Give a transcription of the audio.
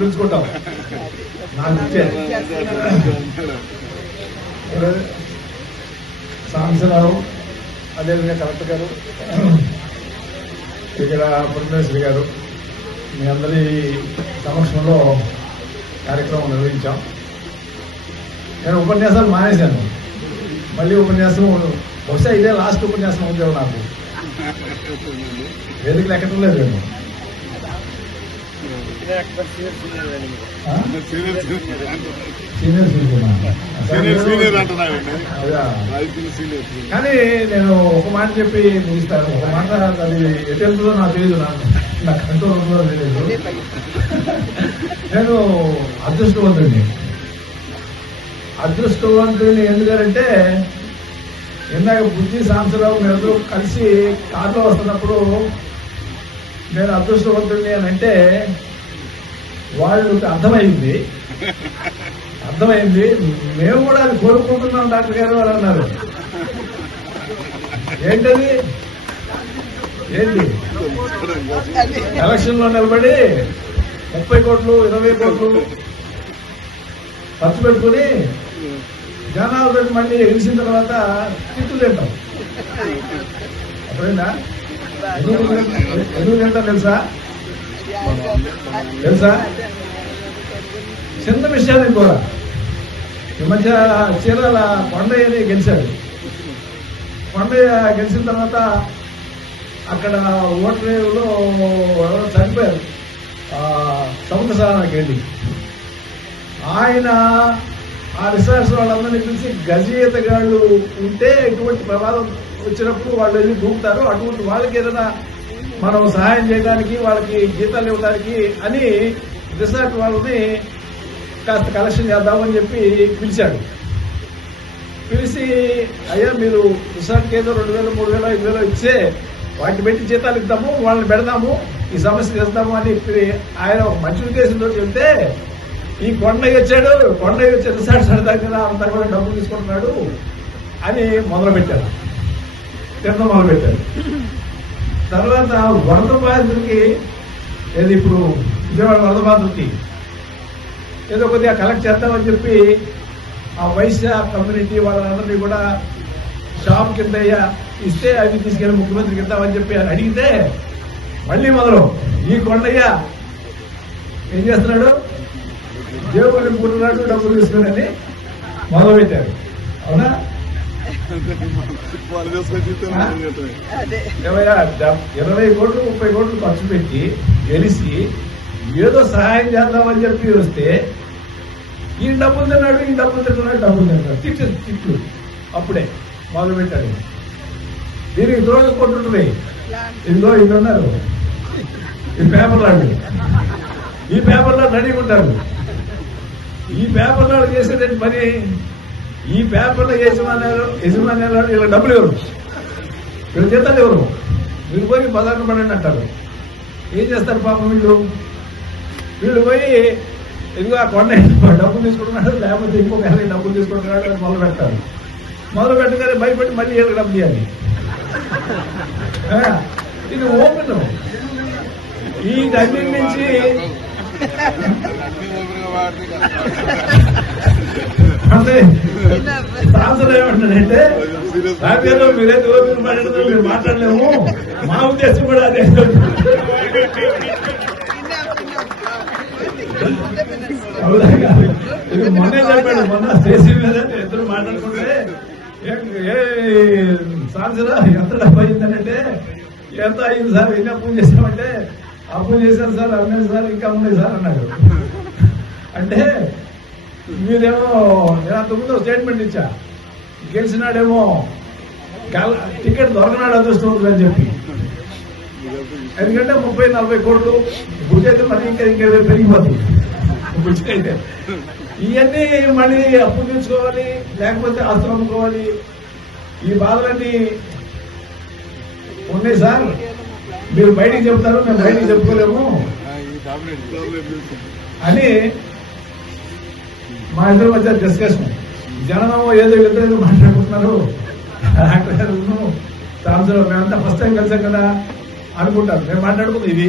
పిలుచుకుంటాం. నాకు సాంసరావు, అదేవిధంగా కలెక్టర్ గారు, ఇక్కడ పురంధేశ్వరి గారు, మీ అందరి సమక్షంలో కార్యక్రమం నిర్వహించాం. నేను ఉపన్యాసాలు మానేశాను. మళ్ళీ ఉపన్యాసం బహుశా ఇదే లాస్ట్ ఉపన్యాసం ఉండేవి నాకు. వేదికలు ఎక్కడం లేదు. నేను కానీ నేను ఒక మాట చెప్పి ముగిస్తాను. ఒక మాట అది ఎటు వెళ్తుందో నాకు తెలియదు, నాకు కంట్రోల్ ఉంటుందో తెలియదు. నేను అదృష్టవంతుడిని ఎందుకంటే ఇందాక బుద్ధి సాంసరావు మీరందరూ కలిసి కార్లో వస్తున్నప్పుడు నేను అదృష్టవంతుడిని అని అంటే వాళ్ళకి అర్థమైంది. మేము కూడా అది కోరుకుంటున్నాం డాక్టర్ గారు అని అన్నారు. ఏంటి ఎలక్షన్ లో నిలబడి 30 కోట్లు 20 కోట్లు ఖర్చు పెట్టుకుని జనాలతో మళ్ళీ గెలిచిన తర్వాత తిట్టు తింటాం. అప్పుడైనా ఎందుకు తింటాం తెలుసా? చిన్న విషయాన్ని కూడా ఈ మధ్య చీరాల కొండయ్యని గెలిచాడు. కొండయ్య గెలిచిన తర్వాత అక్కడ ఓటరేవులో చనిపోయారు సముద్ర స్నానానికి వెళ్ళి. ఆయన ఆ రిసార్ట్స్ వాళ్ళందరినీ పిలిచి గజీతగాళ్ళు ఉంటే ఎటువంటి ప్రమాదం వచ్చినప్పుడు వాళ్ళు వెళ్ళి దూకుతారు, అటువంటి వాళ్ళకి ఏదైనా మనం సహాయం చేయడానికి వాళ్ళకి జీతాలు ఇవ్వడానికి అని రిసార్ట్ వాళ్ళని కాస్త కలెక్షన్ చేద్దామని చెప్పి పిలిచాడు. పిలిచి అయ్యా మీరు రిసార్ట్కి ఏదో 2000, 3000, 5000 ఇచ్చే వాటిని పెట్టి జీతాలు ఇద్దాము, వాళ్ళని పెడదాము, ఈ సమస్య చేస్తాము అని ఆయన ఒక మంచి ఉద్దేశంతో చెప్తే ఈ కొండయ్య వచ్చి రిసార్ట్స్ అడతాం కదా అంతా కూడా డబ్బులు తీసుకుంటున్నాడు అని మొదలుపెట్టారు. తర్వాత వరద బాధితులకి ఏది ఇప్పుడు విజయవాడ వరద బాధితులకి ఏదో కొద్దిగా కలెక్ట్ చేద్దామని చెప్పి ఆ వైశ్య కమ్యూనిటీ వాళ్ళందరినీ కూడా షాప్ కింద ఇస్తే అవి తీసుకెళ్లి ముఖ్యమంత్రికి ఇద్దామని చెప్పి అని అడిగితే మళ్ళీ మొదలు ఈ కొండయ్య ఏం చేస్తున్నాడు, దేవుడు నింపుకున్నాడు, డబ్బులు తీసుకుని మొదలుపెట్టారు. అవునా? 20 కోట్లు 30 కోట్లు ఖర్చు పెట్టి గెలిచి ఏదో సహాయం చేద్దామని చెప్పి వస్తే ఈ డబ్బులు తింటున్నాడు తిట్లు అప్పుడే మొదలు పెట్టాడు. దీనికి తోడు కొట్టుంటుంది. ఇదిగో ఇది ఉన్నారు ఈ పేపర్లో రెడీగా ఉంటారు. ఈ పేపర్లో చేసేదంటే పని, ఈ పేపర్లో యజమాన్యాలు ఇలా డబ్బులు ఎవరు, వీళ్ళు జీతాలు ఎవరు, వీళ్ళు పోయి బజార్ను పడండి అంటారు. ఏం చేస్తారు పాపం వీళ్ళు పోయి ఇదిగో ఆ కొండ డబ్బులు తీసుకుంటున్నాడు, లేకపోతే ఇంకొక డబ్బులు తీసుకుంటున్నాడు అని మొదలు పెడతారు. మొదలు పెట్టగానే భయపెట్టి మళ్ళీ వీళ్ళకి డబ్బులు ఇవ్వాలి. ఇది ఓపెన్. ఈ దగ్గర నుంచి అంటే సాంసలు ఏమంటాడంటే రాజకీయాల్లో మీరైతే ఓపిక పడేది మీరు మాట్లాడలేము, మా ఉద్దేశం కూడా అదే. ఇది మొన్నే చెప్పాడు, మొన్న స్టేషన్ మీద ఇద్దరు మాట్లాడుకుంటే సాంసరా ఎంత డబ్బు అయిందనంటే ఎంత అయింది సార్, ఎన్ని అప్పులు చేశామంటే అప్పులు చేశాను సార్, అన్నాడు సార్, ఇంకా ఉన్నాయి సార్ అన్నాడు. అంటే మీరేమో నేను అంతకుముందు స్టేట్మెంట్ ఇచ్చా, గెలిచినాడేమో టికెట్ దొరకనాడు అదృష్టం అని చెప్పి. ఎందుకంటే 30-40 కోట్లు బుడ్జైతే మరి ఇంకా పెరిగిపోతుంది. బుడ్జైతే ఇవన్నీ మళ్ళీ అప్పు తీసుకోవాలి, లేకపోతే ఆస్తులు అమ్ముకోవాలి. ఈ బాధలన్నీ ఉన్నాయి సార్. మీరు బయటికి చెప్తారు, మేము బయటికి చెప్పుకోలేము అని మా ఇద్దరు మధ్య డిస్కషన్. జనం ఏదో ఇద్దరు మాట్లాడుకుంటున్నారు. డాక్టర్ గారు సాంసరావు మేమంతా ఫస్ట్ టైం కలిసాం కదా అనుకుంటారు. మేము మాట్లాడుకుంది ఇది